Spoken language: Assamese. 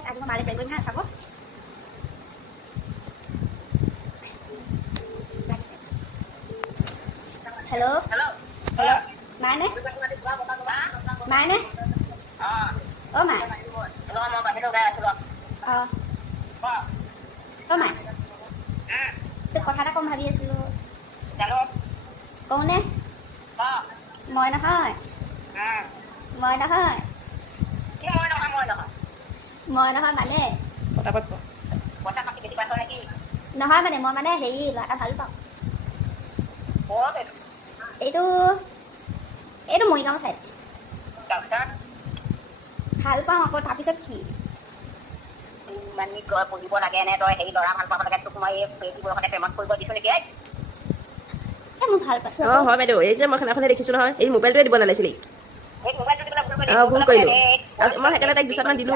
গাইছ আজি মই মালে প্ৰেং কৰিম হা চাব হেল্ল' Hello. হেল্ল' মাইনে মাইনে অ' মাই Hello, mau kasih tau guys, hello. অঁ অ' মাই তোক কথা এটা ক'ম ভাবি আছিলোঁ Hello. কওঁনে মই নহয় মই নহয় Ini mau dong, mau dong. মই নহয় মানে পটাপট ক Kota masih jadi pasal lagi. নহয় মানে মই মানে হেৰি ল'ৰা এটা ভাল পাওঁ Oh, এইটো এইটো মৰিগাঁও চাইড gak usah. ভাল পাওঁ আকৌ তাৰপিছত কি মানে পঢ়িব লাগে নে তই হেৰি ল'ৰা ভাল পাব লাগে তোক মই এই বয়সতে প্ৰেমত কৰিব দিছো নেকি এই মই ভাল পাইছোঁ অঁ হয় বাইদেউ এই যে মই খানাখনে দেখিছোঁ নহয় এই মোবাইলটোৱে দিব নালাগিছিলে এই মোবাইলটো দিবলৈ ভুল ভুল কৰিলোঁ মই সেইকাৰণে তাইক 2 দিলোঁ